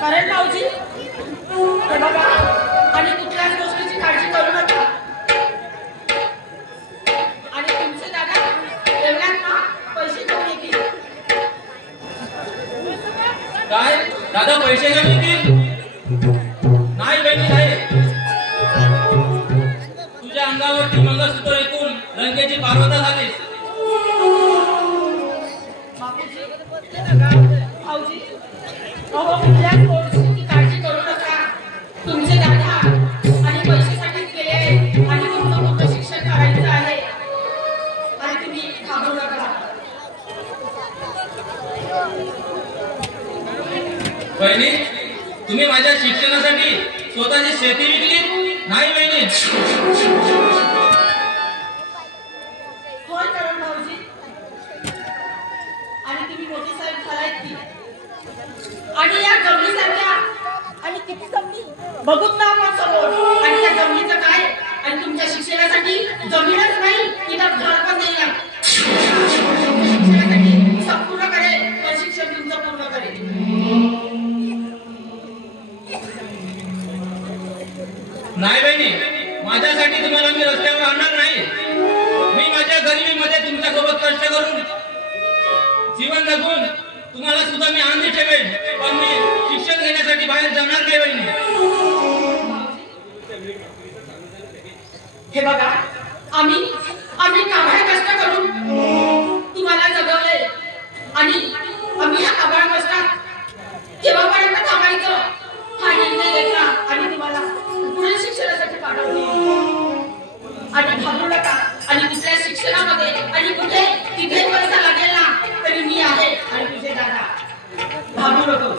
कारण भाऊजी हे बघा आणि कुठल्याच गोष्टीची काळजी करू नका आणि तुमचे दादा एवढ्यात ना पैसे घेऊन येतील. काय दादा पैसे घेऊन येतील? नाही बहिणी नाही, तुझ्या अंगावरती मंगळसूत्र ऐकून लंकेची पार्वता झालीस. भाऊजी अहो कुठल्याच गोष्टीची काळजी करू नका. तुमचे दादा आणि पैशासाठीच गेले आहेत आणि तुमचं मोठं शिक्षण करायचं आहे आणि तुम्ही घाबरू नका. बहिणी तुम्ही माझ्या शिक्षणासाठी स्वतःची शेती विकली? नाही बहिणी. होय करण भाऊजी आणि तुम्ही मोठी साहेब झालात की आणि या जमिनीसारख्या आणि किती जमिनी बघून ना आपण समोर आणि त्या जमिनीचं काय आणि तुमच्या शिक्षणासाठी जमीनच नाही इथं घर पण नाही आहे. शिक्षणासाठी संपूर्ण करेल पण शिक्षण तुमचं पूर्ण करेल. नाही बहिणी माझ्यासाठी तुम्हाला मी रस्त्यावर आणणार नाही. मी माझ्या गरिबीमध्ये तुमच्यासोबत कष्ट करून जीवन जगून तुम्हाला सुद्धा मी आनंदी ठेवेन, पण मी शिक्षण घेण्यासाठी बाहेर जाणार नाही बहिणी. हे बघा आम्ही काबाड कष्ट करून तुम्हाला जगवले आणि आम्ही या काबाड कष्टात केव्हापर्यंत थांबायचं हा निर्णय घेतला आणि तुम्हाला पुढील शिक्षणासाठी पाठवले. आणि घाबरू नका आणि कुठल्या शिक्षणामध्ये आणि कुठे तिथे पैसा लागेल ना तरी मी आहे आणि तुझे दादा घाबरू नको.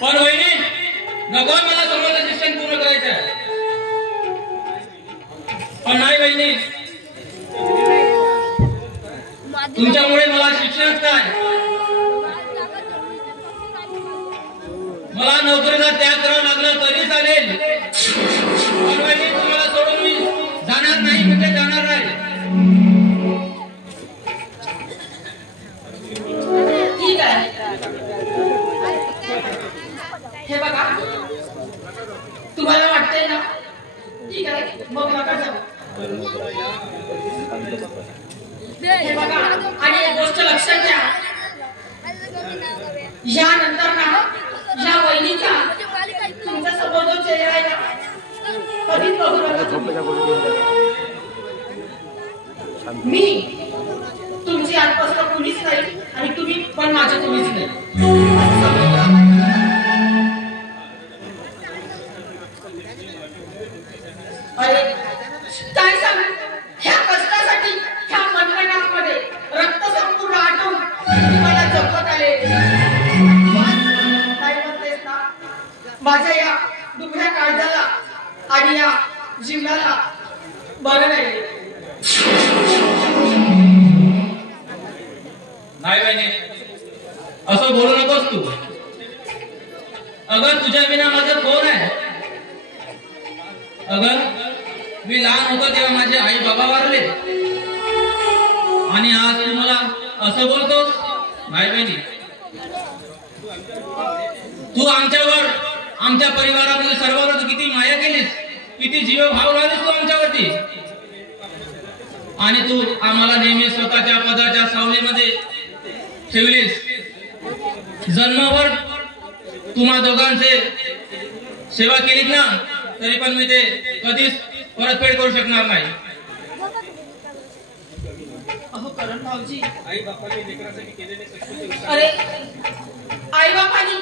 पण वहिनी नको मला समोरचं शिक्षण पूर्ण करायचं आहे. पण नाही बहिणी तुमच्यामुळे मला शिक्षणच काय, मला नोकरीला त्याग करावा लागला तरी चालेल, पण वहिनी तुम्हाला सोडून मी जाणार नाही म्हणजे जाणार नाही. ठीक आहे. हे बघा तुम्हाला वाटतंय ना ठीक आहे मग नका जाऊ. हे बघा आणि एक गोष्ट लक्षात घ्या यानंतर ना या वहिनीचा तुमच्या समोर जो चेहरा आहे ना कधीच बघू नका. मी तुमची आजपासून कुणीच नाही आणि तुम्ही पण माझे कुणीच नाही. अरे काय सांगू ह्या कष्टासाठी ह्या मनगटामध्ये रक्त संपूर्ण आटून तुम्हाला जपत आले. काय म्हणतेस ना माझ्या या दुबळ्या काळजाला आणि या जीवनाला बरं नाही. नाही बहिणी असं बोलू नकोस तू. अगर तुझ्या विना माझं कोण आहे? अगर मी लहान होतो तेव्हा माझे आई बाबा वारले आणि आज तू मला असं बोलतोस? नाही बहिणी तू आमच्यावर आमच्या परिवारामध्ये सर्वांवर किती माया केलीस, किती जीव भाव लावलीस तू आमच्यावरती आणि तू आम्हाला नेहमी स्वतःच्या पदाच्या सावलीमध्ये ठेवलीस. जन्मावर तुम्हा दोघांचे सेवा केलीत ना तरी पण मी ते कधीच परतफेड करू शकणार नाही. अहो करण भाऊजी अरे आई बापांनी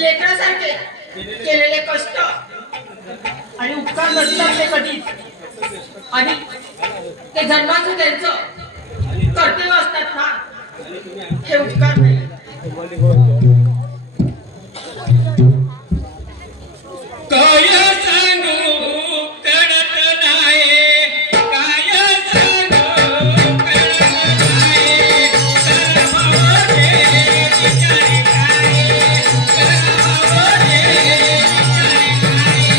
लेकरासारखे केलेले कष्ट आणि उपकार नसतात ते कधीच आणि ते जन्माचं त्यांचं कर्तव्य असतात ना हे उपकार नाही. काय सांगू कळत नाही, काय सांगू कळत नाही, सर्वांचे विचार काय, सर्वांचे विचार काय.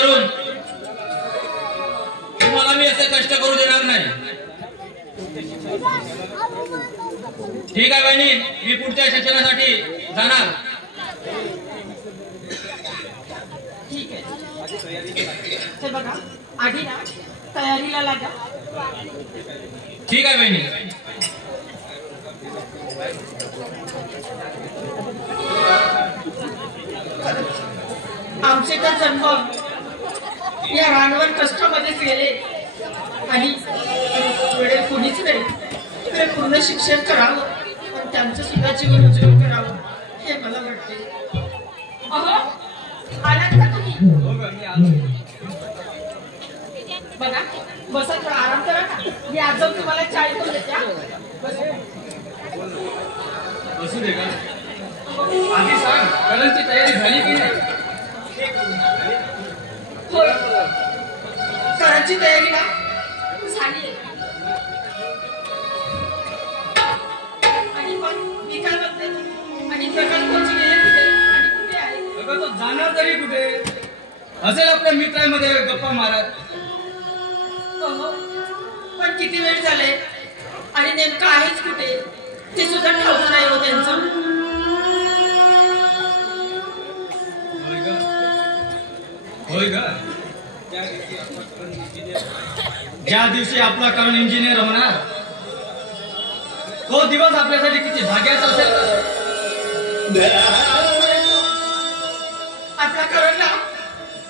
करून तुम्हाला मी असे कष्ट करू देणार नाही. ठीक आहे बहिणी, मी पुढच्या शिक्षणासाठी जाणार. ठीक आहे. हे बघा, आधी ना तयारीला लागा. ठीक आहे बहिणी. आमचे तर जन्म या रानवर कष्टामध्येच गेले आणि वेळेत कोणीच नाही इकडे पूर्ण शिक्षण करावं पण त्यांचं सुद्धा जीवन उज्ज्वल करावं हे मला वाटते. अहो, आलात का तुम्ही? बघा, बसा, थोडा आराम करा ना. मी आज जाऊन तुम्हाला चाय करून देते. बसू दे का? आधी सांग, कलरची तयारी झाली की नाही? होय, करायची तयारी ना झाली. आणि पण मी काय म्हणते, आणि प्रकाश कोणची गेले कुठे आणि कुठे आहे? अगं, तो जाणार तरी कुठे? असेल आपल्या मित्रांमध्ये गप्पा मारत. अहो, पण किती वेळ झाले आणि नेमकं आहेच कुठे ते सुद्धा ठाऊक नाही हो त्यांचं. होय ग, ज्या दिवशी आपला करण इंजिनियर होणार तो दिवस आपल्यासाठी किती भाग्याचा असेल. आपला करण ना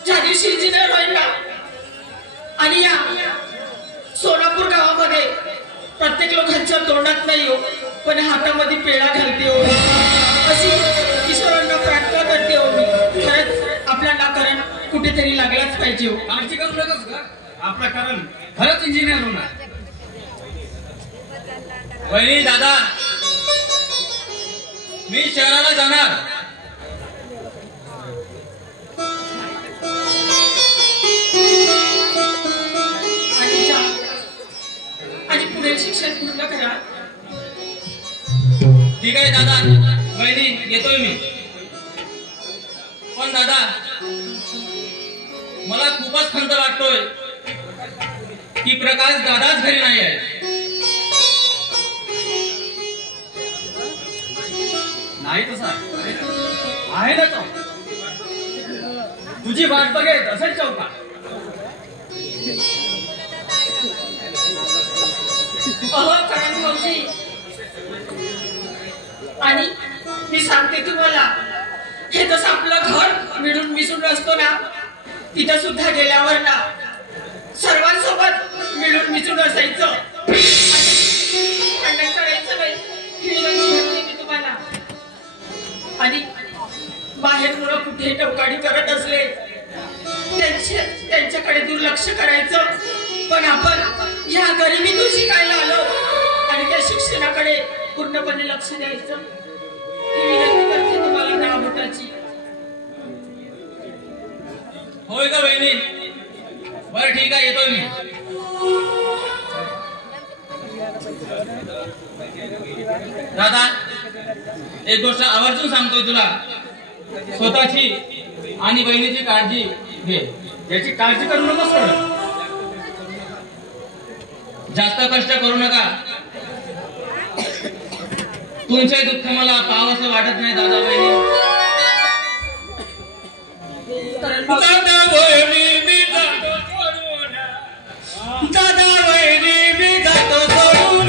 ज्या दिवशी इंजिनियर होईल ना आणि या सोलापूर गावामध्ये प्रत्येक लोकांच्या तोंडात नाही हो पण हातामध्ये पेढा घालते हो, अशी ईश्वरांना प्रार्थना करते हो मी. खरंच आपल्याला करण कुठेतरी लागलाच पाहिजे हो. काळजी करू नकोस का, आपला करण खरंच इंजिनियर होणार. वहिनी, दादा, मी शहराला जाणार. आणि पुढे शिक्षण पूर्ण करा. ठीक आहे दादा, वहिनी, येतोय मी. पण दादा, मला खूपच खंत वाटतोय की प्रकाश दादाच घरी नाही आहे. नाही तसा आहे ना तो, तुझी वाट बघेल असेल चौका. अहो करण भाऊजी, आणि मी सांगते तुम्हाला, हे जसं आपलं घर मिळून मिसळून असतो ना तिथं सुद्धा गेल्यावर ना सर्वांसोबत मिळून मिसळून असायचं. भांडण करायचं नाही ही विनंती करते मी तुम्हाला. आणि बाहेर मुलं कुठे टवकाडी करत असले त्यांच्याकडे दुर्लक्ष करायचं, पण आपण या गरिबीतून शिकायला आलो आणि त्या शिक्षणाकडे पूर्णपणे लक्ष द्यायचं ही विनंती करते तुम्हाला नावाची. होय का बहिणी? बरं ठीक आहे, येतोय मी. दादा, एक गोष्ट आवर्जून सांगतोय तुला, स्वतःची आणि बहिणीची काळजी घे. याची काळजी करू नकोस कर, जास्त कष्ट करू नका. तुमचे दुःख मला पाहावं असं वाटत नाही दादा बहिणी. दादा बहिणी मी जातो सोडून, दादा बहिणी मी जातो सोडून.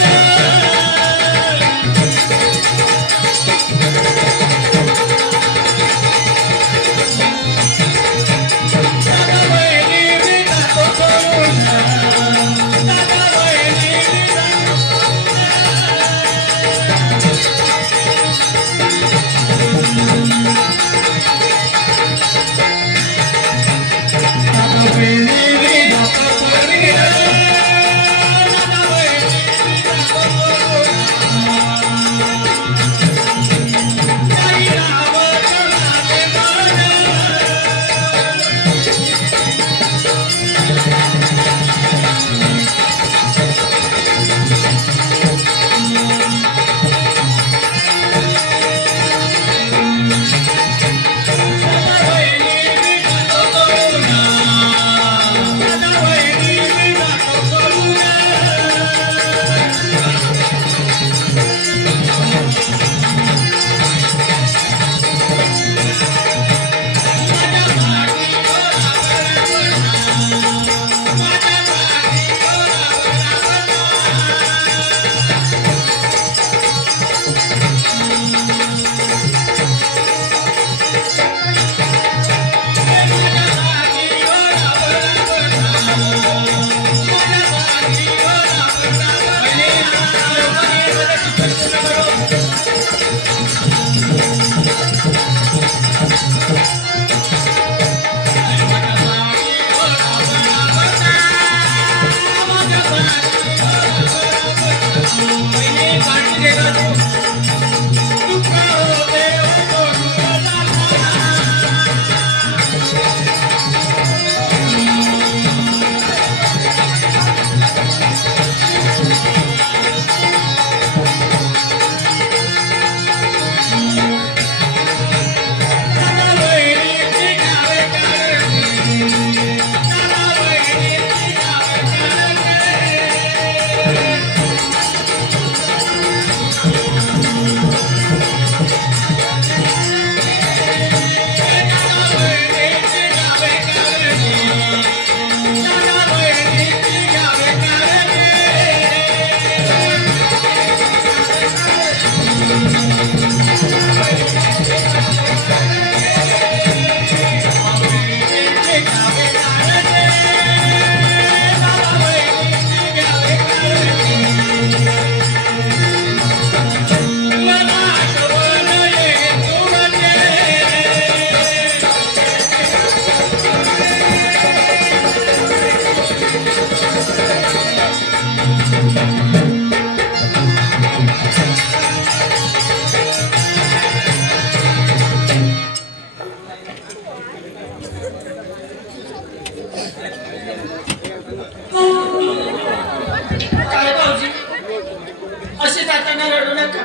जाताना रडू नका.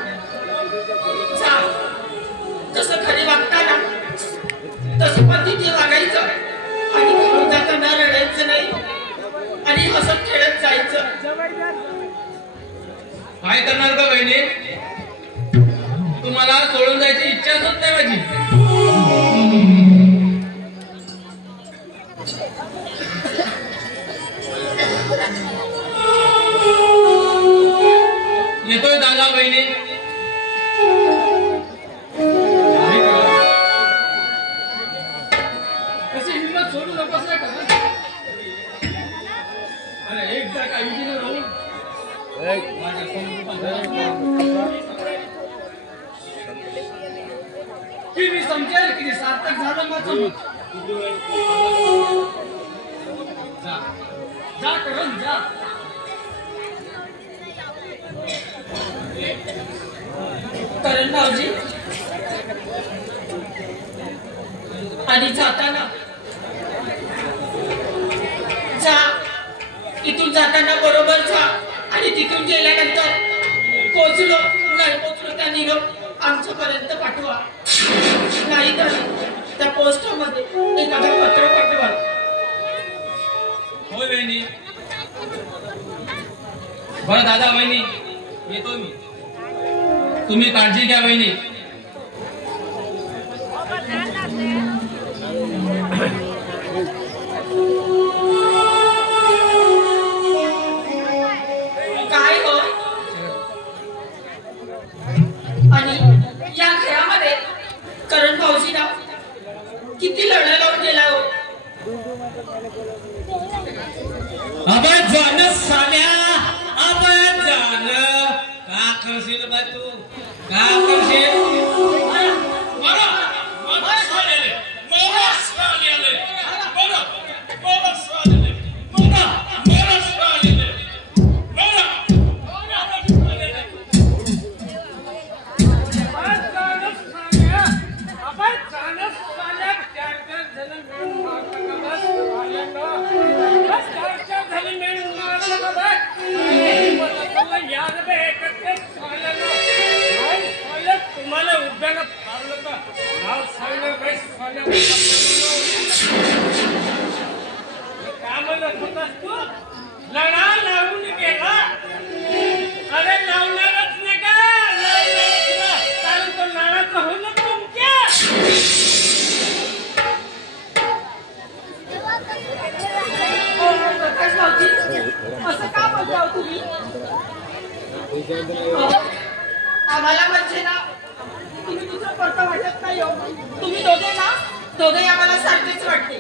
जा, जसं खरी वागताना तसं पद्धती वागायचं आणि घरून जाताना रडायचं नाही आणि हसत खेळत जायचं. काय करणार का बहिणी? तुम्हाला सोडून जायची इच्छाच होत नाही माझी. येतोय दादा बहिणी. कशी हिंमत सोडू नकोस ना का? अरे एकदा का इंजिनियर होऊन माझ्या की मी समजेल की सार्थक झालं माझं. जा जा करून जा. करण भाऊजी, आणि जाताना जा, इथून जाताना बरोबर जा आणि तिथून गेल्यानंतर पोचलो नाही पोचलो त्या निरोप आमच्यापर्यंत पाठवा. नाहीतर त्या पोस्टमध्ये एखादं पत्र पाठवा. होय बहिणी. बरं दादा बहिणी, येतो मी. तुम्ही काळजी घ्या बहिणी. काय हो? आणि या घरामध्ये करण भाऊजीला किती लढा लावून गेला हो. अबे जान साल्या, अबे जान. का करशील बा तू? का करशील? मला साल्याले मला साल्याले मला मला साल्याले मला मला साल्याले मला तुम्हाला उद्यानात फारलं का नाव सांगणार काही काय म्हणत होतास तू? लढा लावून गेला. अरे लावणारच नाही का? कारण तो लढाचं होईल तुमच्या. प्रकाश भाऊजी, असं का बोलता हो तुम्ही? आम्हाला म्हणजे ना तुम्ही दुसरं करता वाटत नाही हो. तुम्ही दोघे आम्हाला सारखेच वाटते.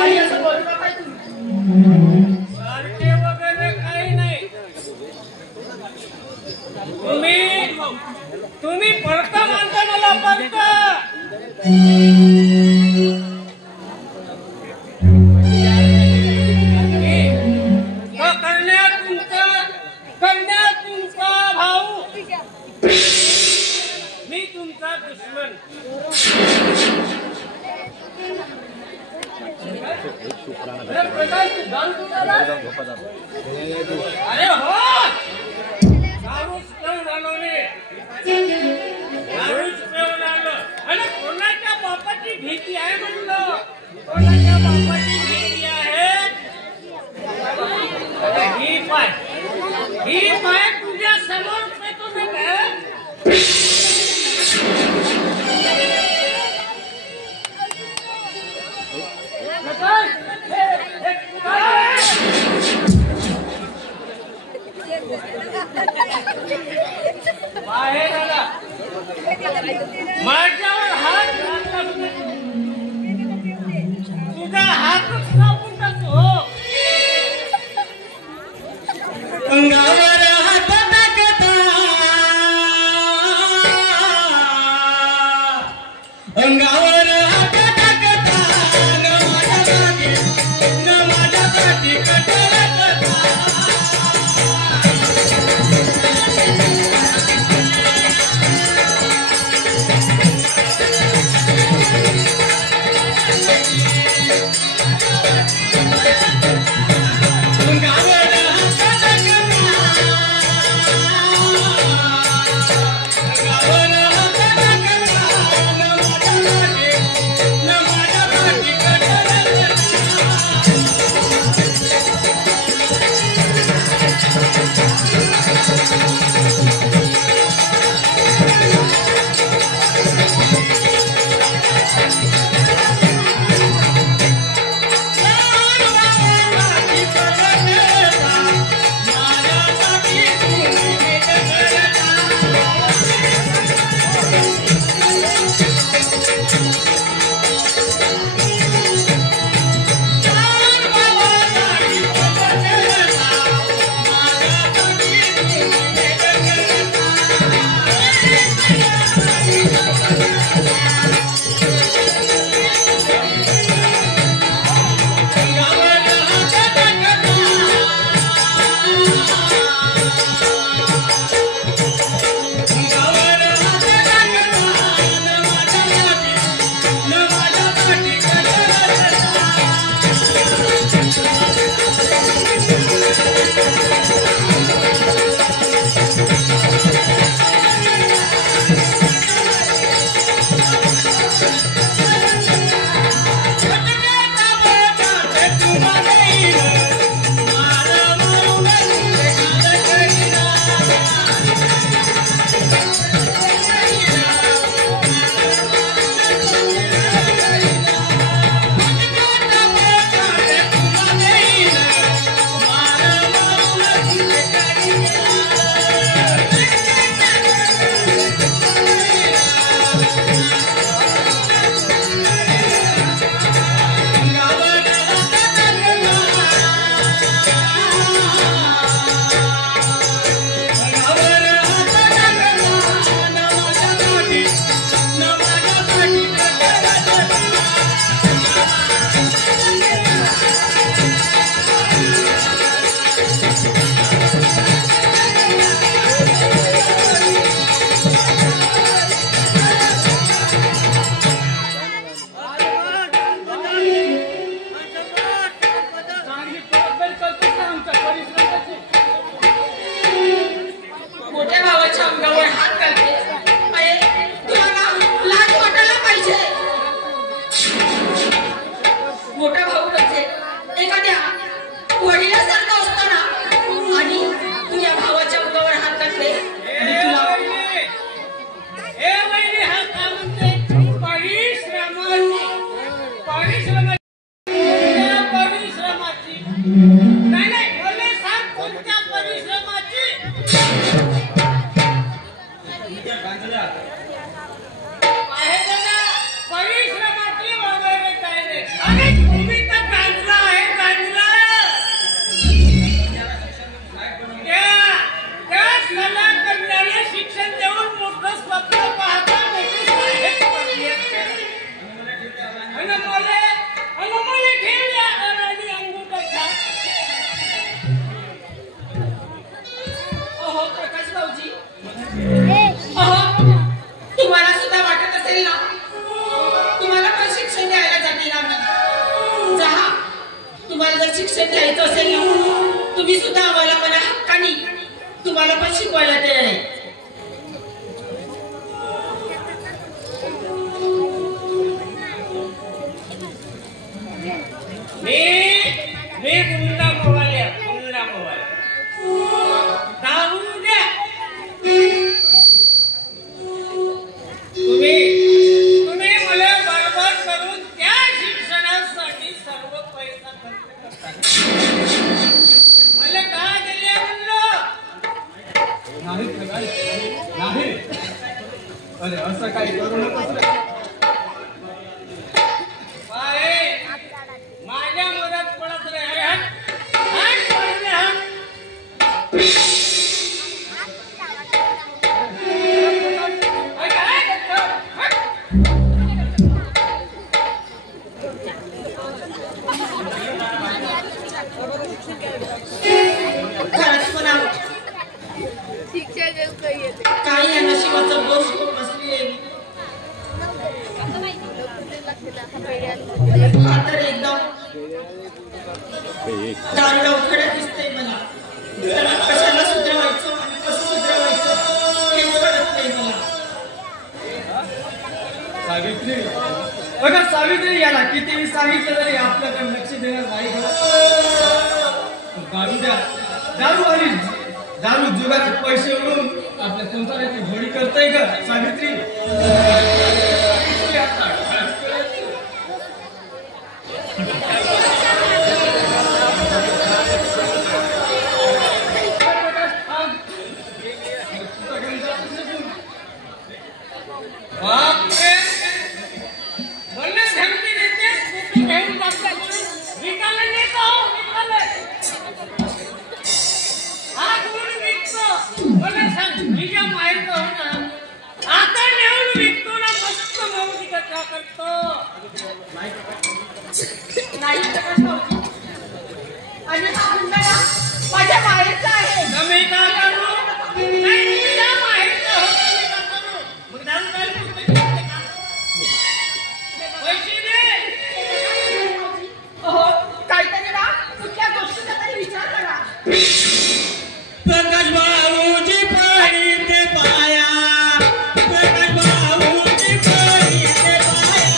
आणि असं बोलू नका तुम्ही. सारखे वगैरे काही नाही. तुम्ही पडता मानता मला पडता. करण्यात तुमचा भाऊ, मी तुमचा दुश्मन. अरे हो, दारूच पिऊन आलो मी. दारूच पिऊन आलो आणि कोणाच्या बापाची भीती आहे म्हणलं. कोणाच्या बापाची भीती आहे? ही पाय तुझ्या समोर पेटू नका. बाहेर आला. माझ्यावर हात घातला. तुम्हाला पण शिकवायला तयार आहे. मी गुंडा मोबाईल दारू द्या. तुम्ही मला बरोबर करून त्या शिक्षणासाठी सर्व पैसा खर्च करता. मला का दिले म्हणलं नाही. अरे असं काही करू नकोस रे. माझ्या मदत पडत रे. हट पडले हट. काही या नशिबाचा दोष बसली आहे. तर एकदम दारूला उखड्या दिसतंय मला. त्याला कशाला सुधरवायचं आणि कसं सुधरवायचं हेच कळत नाही मला. सावित्री, बघा सावित्री, याला कितीही सांगितलं तरी आपल्याकडे लक्ष देणार नाही. दारू द्या. दारू जुगारात पैसे उडून आपल्या संसाराची घोडी करताय का सावित्री? नाही प्रकाश भाऊजी. आणि हा गुंडा माझ्या माहेरचा आहे. मी का करू? नाही तुझ्या माहेरचा होता. मी का करू? मग दारू प्यायला पैसे दे. अहो काहीतरी ना कुठल्या गोष्टीचा तरी विचार करा. प्रकाश भाऊजी पाणी ते पाया. प्रकाश भाऊजी पाणी ते पाया.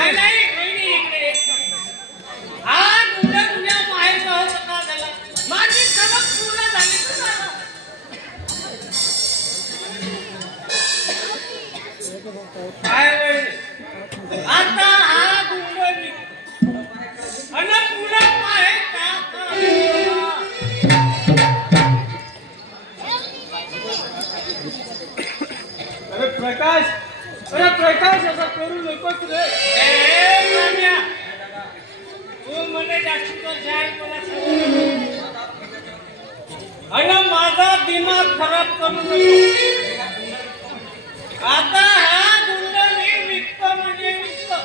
नाही नाही वहिनी इकडे हा तुझ्या तुझ्या माहेरचा होत का झाला माझी सबक पूर्ण झाली काय वहिनी आता हा गुंड अन पुन्हा माहेर अरे प्रकाश असा करू नकोस रे. तू मला जास्त आणि माझा दिमाग खराब करू नको. आता हा गुंड मी विकतो म्हणजे विकतो.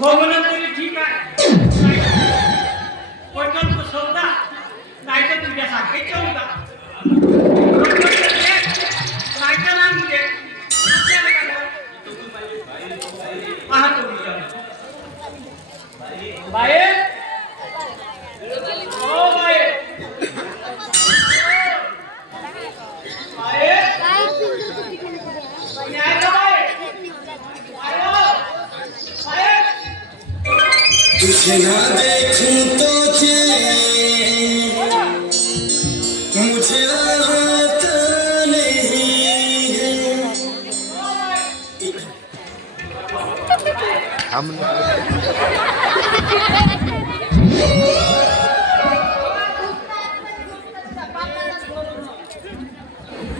हो म्हणून तरी ठीक आहे. पण तो सौदा नाही तर तुझ्यासारखे चौदा राहायचं ना म्हणजे पाहतो बाये हो बाये बाये न्याय का बाये तुझे ना देखूं तो मुझे राहत नहीं है.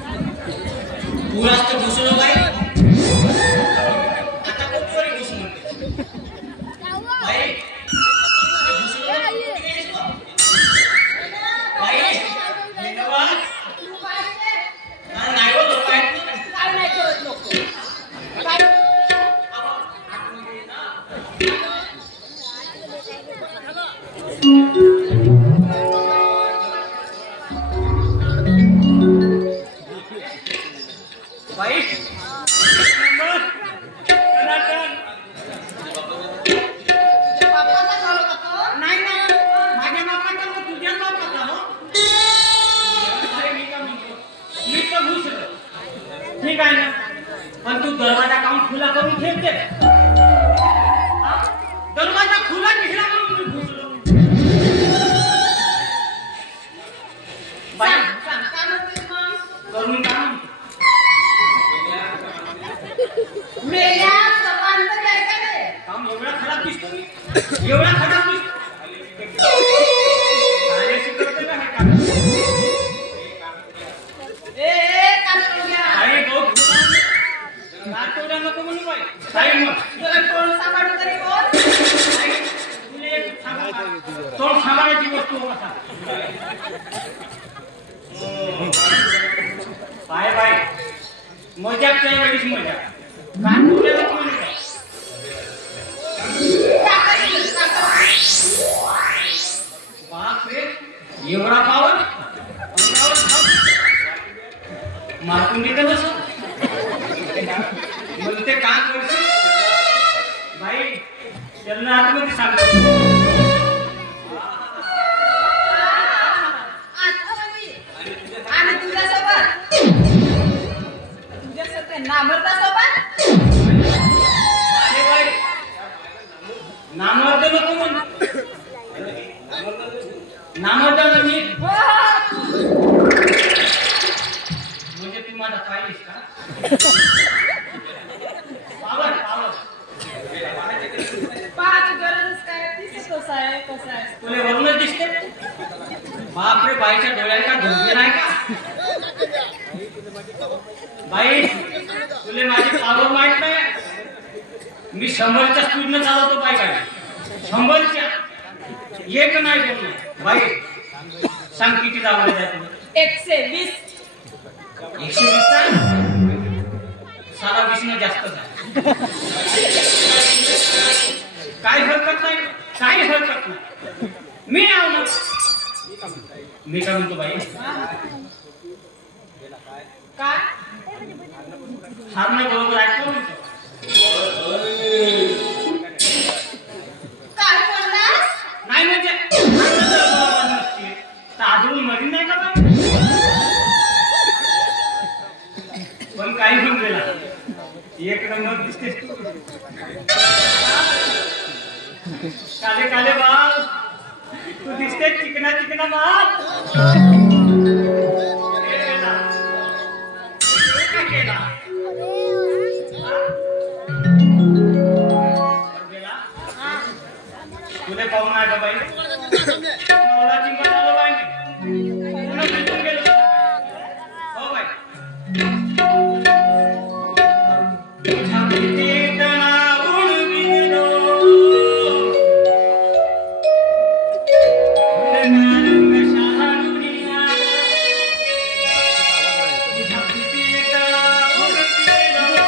तू राष्ट्र घुसलो बाई आता कोणतरी घुस म्हणते बाई ठीक आहे ना पण तू दरवाजा काऊन खुला करून ठेवते? दरवाजा खुला दिसला म्हणून मी घुसलो. बाई सांग काय म्हणतेस मग? करून काम मेल्या सपांतर आहे का रे? काम एवढा खराब दिसतो मी, एवढा खराब दिसतो. अरे शिकवते का हे काम? ए कानकोड्या अरे बहुत नाटोड्या नको म्हणू बाई. काय मग तुला कोण सांभाळू तरी कोण? तुला एक सांगा, तोंड सांभाळायची वस्तू बसा. बाय बाय मजाकच्या वेळीच मजा. नाटोड्याला कोण काय? बापरे एवढा पावर मारकून देते बस. मग ते का करशील बाई? त्यांना आतमध्ये सांगतो. आणि तुझ्यासोबत नामर्दासोबत अरे बाई नामर्द नको म्हण. नामर्द मी म्हणजे तू माझा पाहिलीस का? पावर पावर पाहायची गरजच काय? दिसतो कसा आहे तुला वरूनच दिसते. बापरे बाईच्या डोळ्याला का धोके नाही का? बाई तुला माझी पावर माहित नाही. मी 100च्या स्पीडनं चालवतो बाई. काय 100च्या एक नाही बोलणार. बाई सांग किती लावले जाते? 120. 120 साला 20 जास्त झाला. काय हरकत नाही, काही हरकत नाही. मी आव ना. मी काय म्हणतो बाई? काय हारणे बरोबर ऐकतो म्हणतो. काय बोललास? नाही म्हणजे हारणं जर बरोबर नसते तर अजून मरी नाही का बाई? पण काही पण गेला एक नंबर दिसते. काले काले बाल तू दिसते चिकना चिकना बाल. केला तुला पाहून आहे का बाई? मला चिंता झालं बाई. पुन्हा भेटून गेलो. हो बाई छातीत तणावून गेलो. रंग शहाणुनी आला. छातीत तणावून गेलो.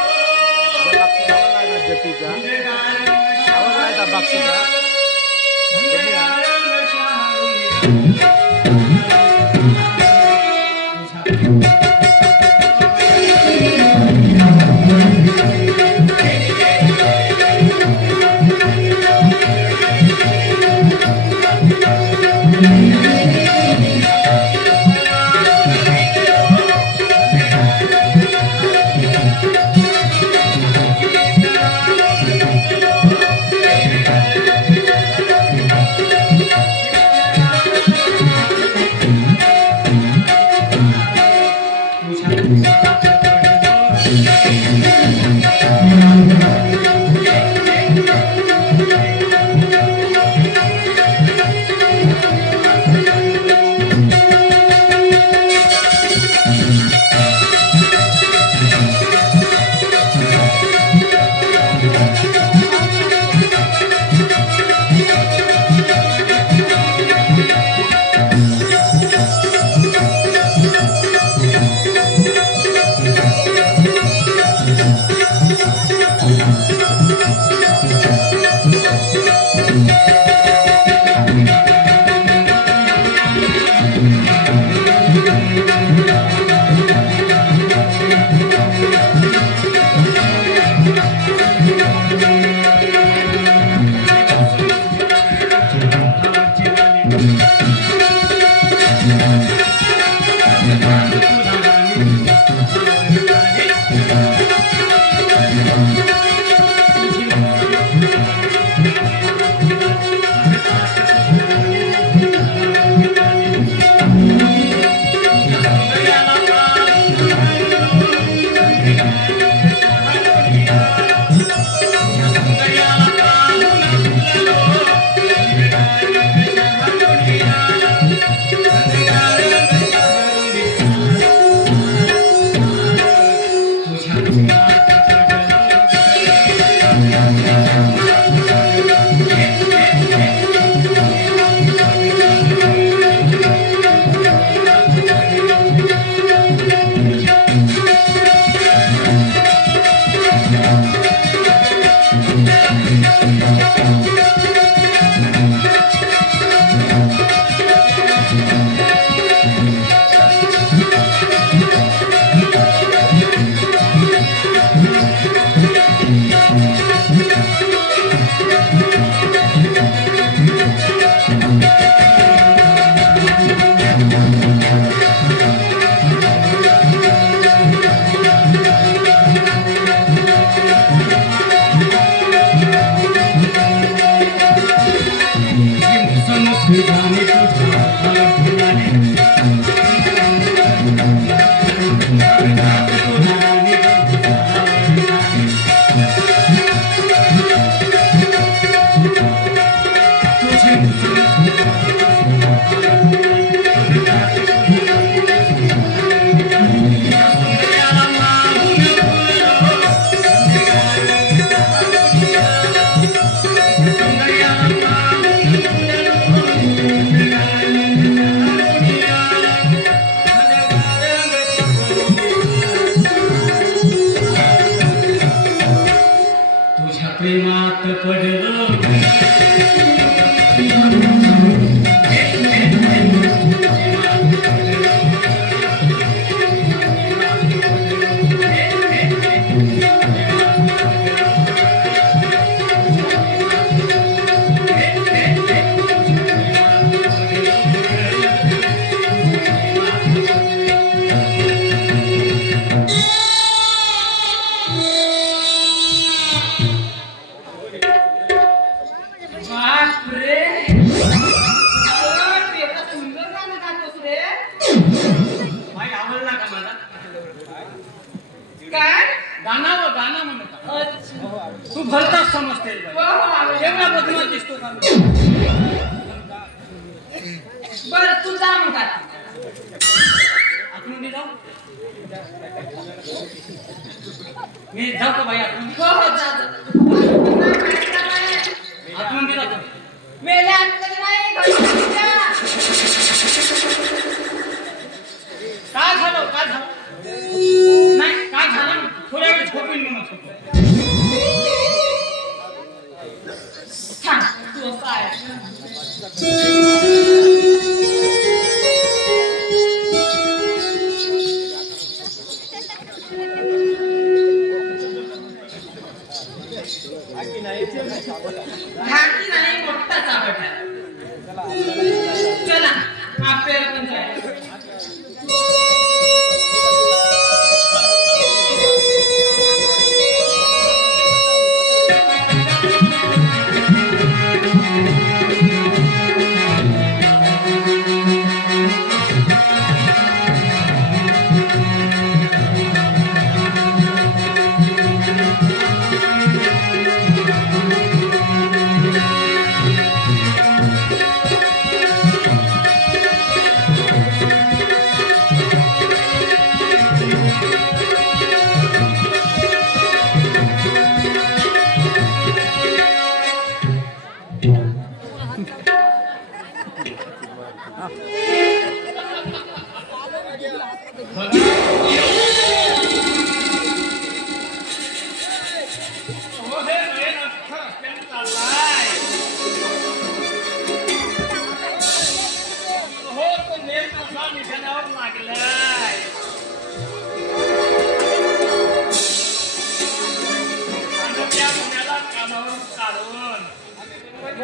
प्रेमात पडलो तू भलताच समजते केवढा बदमाश दिसतो का बरं तू जा मग आतमध्ये जाऊ मी जातो बाई आतमध्ये हो हो जा आतमध्ये जातो मेले आतमध्ये नाही घरी जा. काय झालं काय झालं नाही काय झालं थोड्या वेळ झोपून म्हणत होतो थांब तू असं आहे घाटी नाही मोठा चावट चला आपल्याला पण जायचं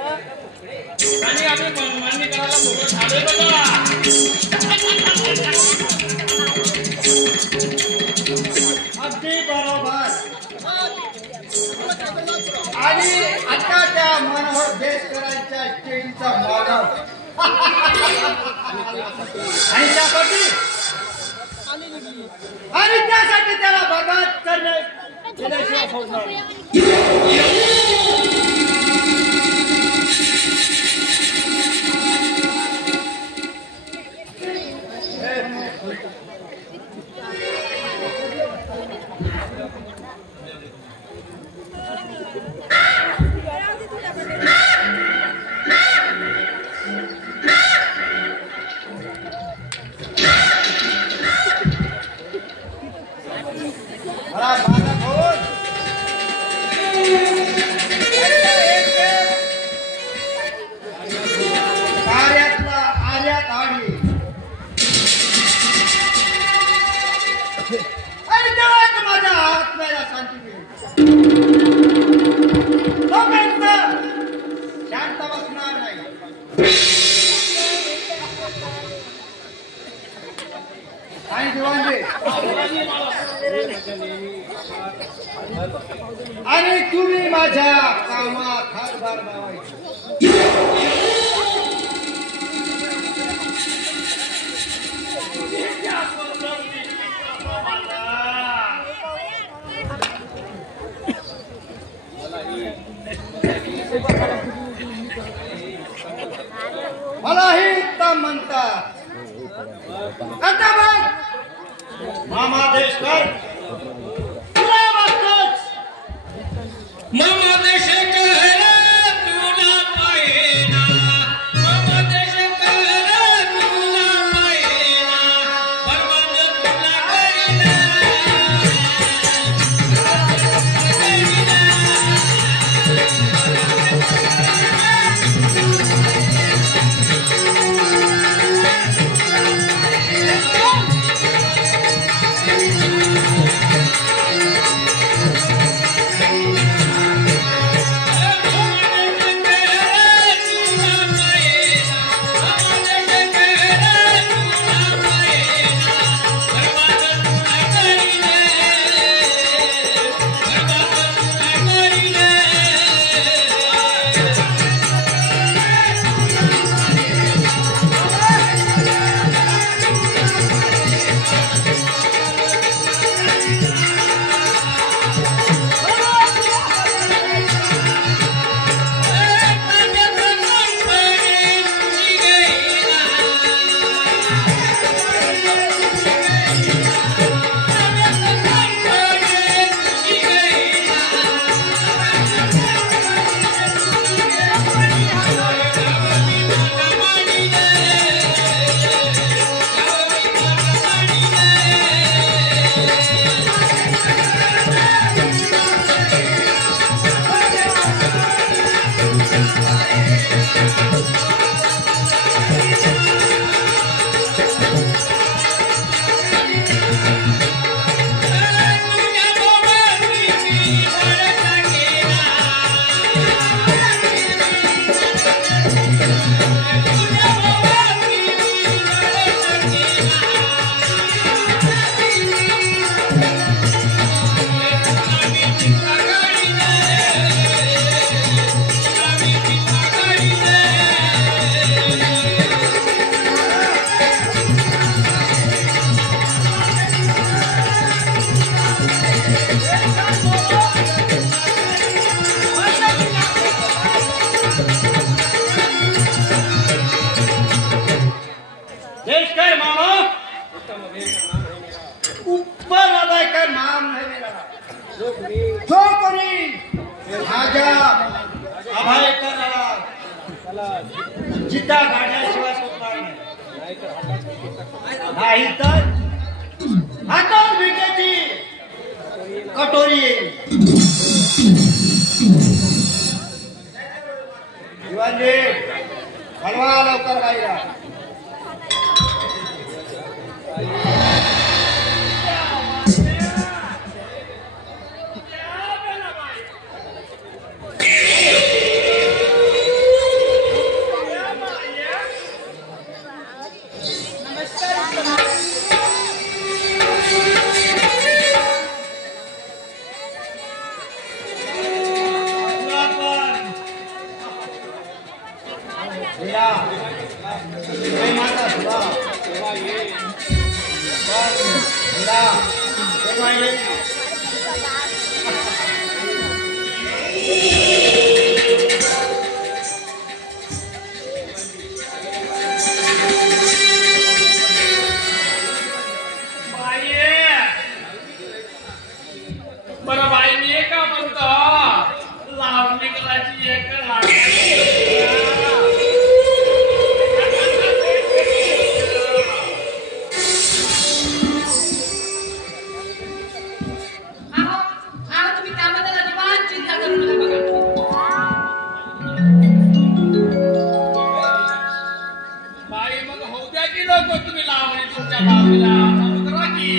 आणि आम्ही मान्य करायला मोकळं झालोय बघा अगदी बरोबर आणि आता त्या मनोहर देश करायच्या स्टेजचा मालक आणि त्यासाठी त्याला बर्बाद करणे केल्याशिवाय होणार नाही. आणि तुम्ही माझ्या कामात हातभार लावायचे. देश कर तुला बघतोच मम देश कहरा तुला पाहिना मम देश कहरा तुला पाहिना परवान तुला करीना देश कर मामा ऊपर आलाय का नाम नाही मेरा जो कोणी माझ्या अभय कराला जिद्दा गाड्याशिवाय सोडणार नाही तर हातात विकेची कटोरी जीवाजी हलवा लवकर बाहेर बरं बाई मी का म्हणतो लावणी करायची एक तुम्ही त्याबद्दल अजिबात चिंता करू नका बाई मग होऊ द्या की लोक तुम्ही लावणी तुमच्या लावणीला चालू करा की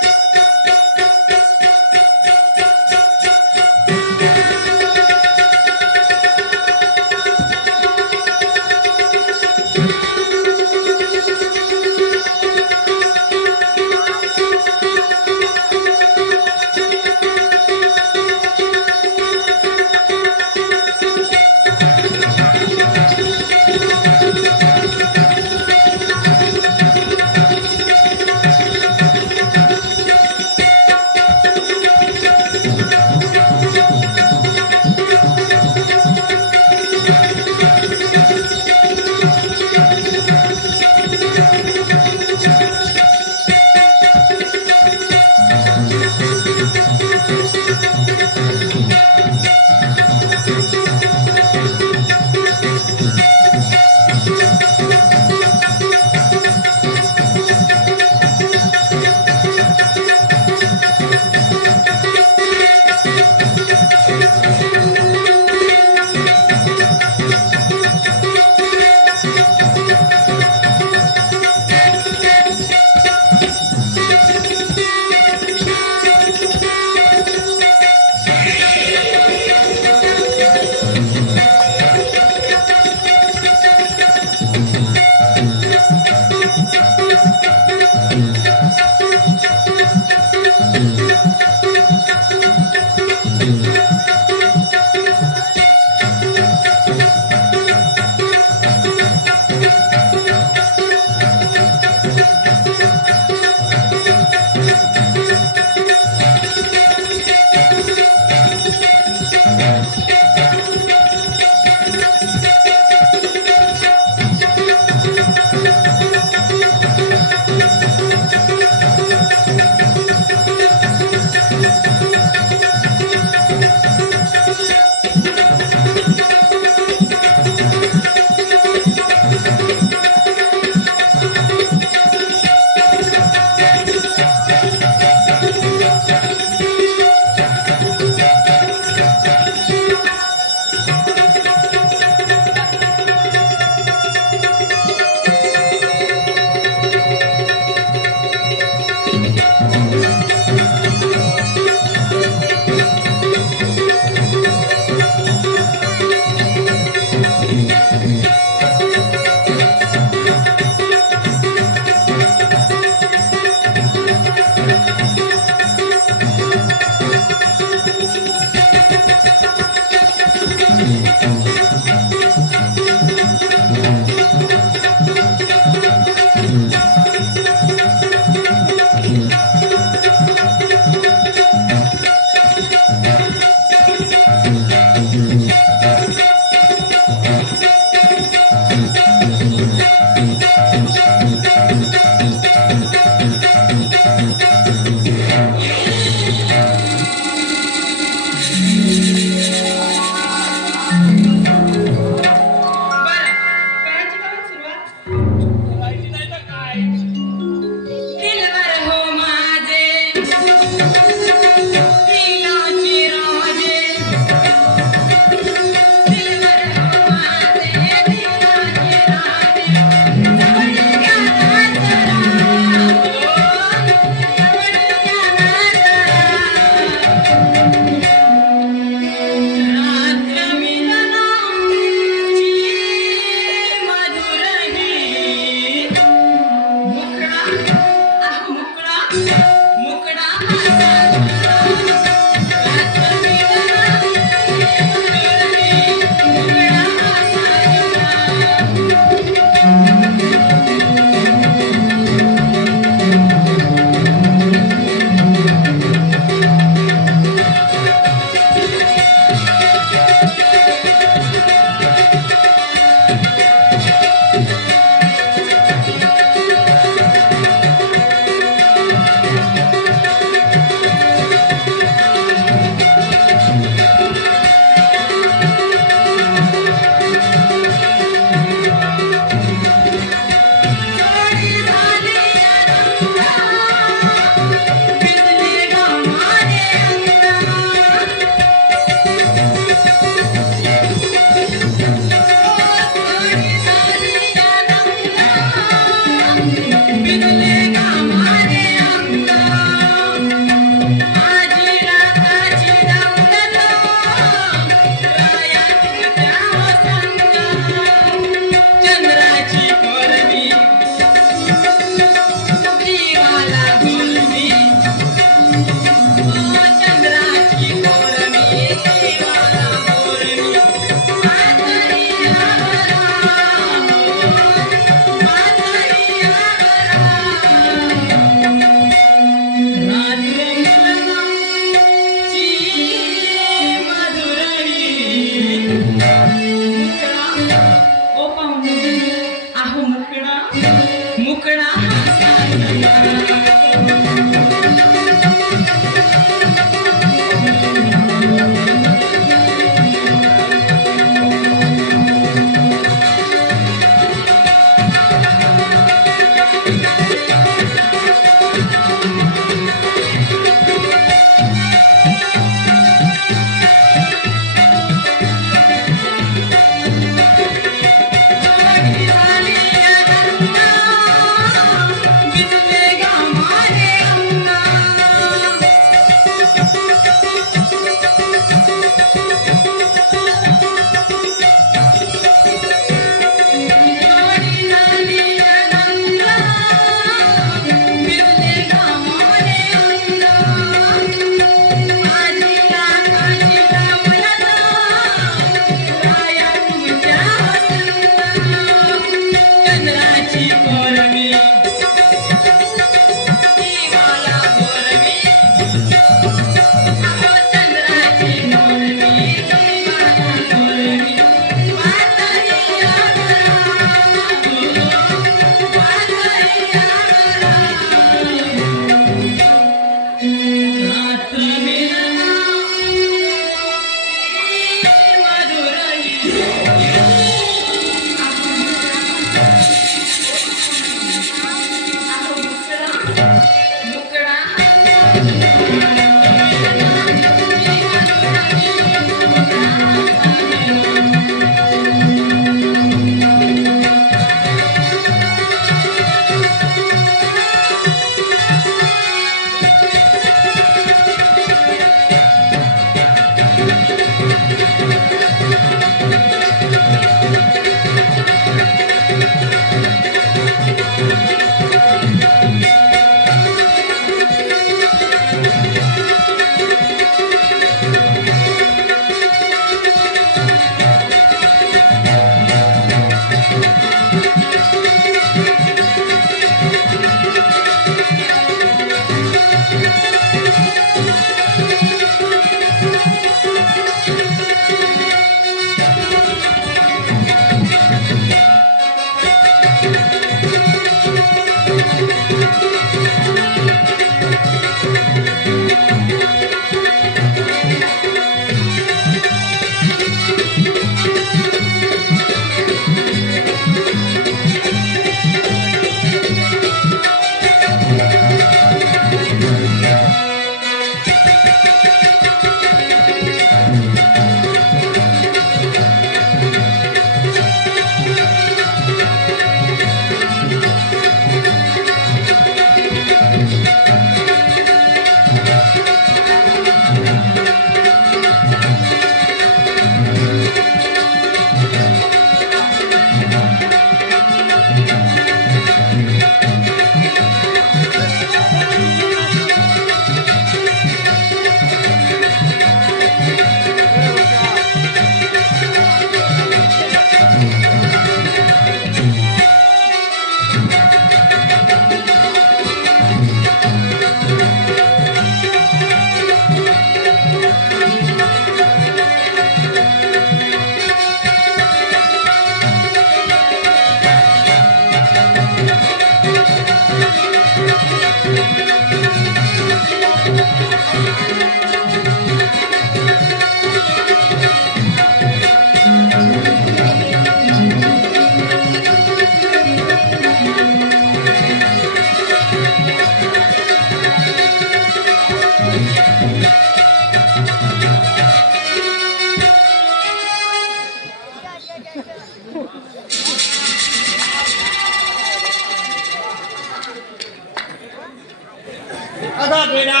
अगा बेडा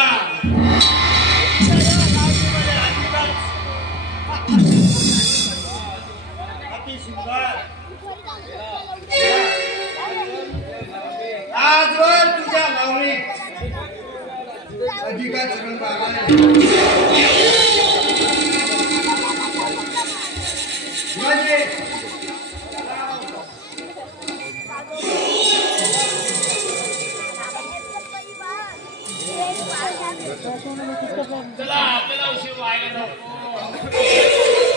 अति सुंदर आजवर तुझ्या लावणीत अधिकच रंग आलाय चला आपल्याला उशीर व्हायला नको.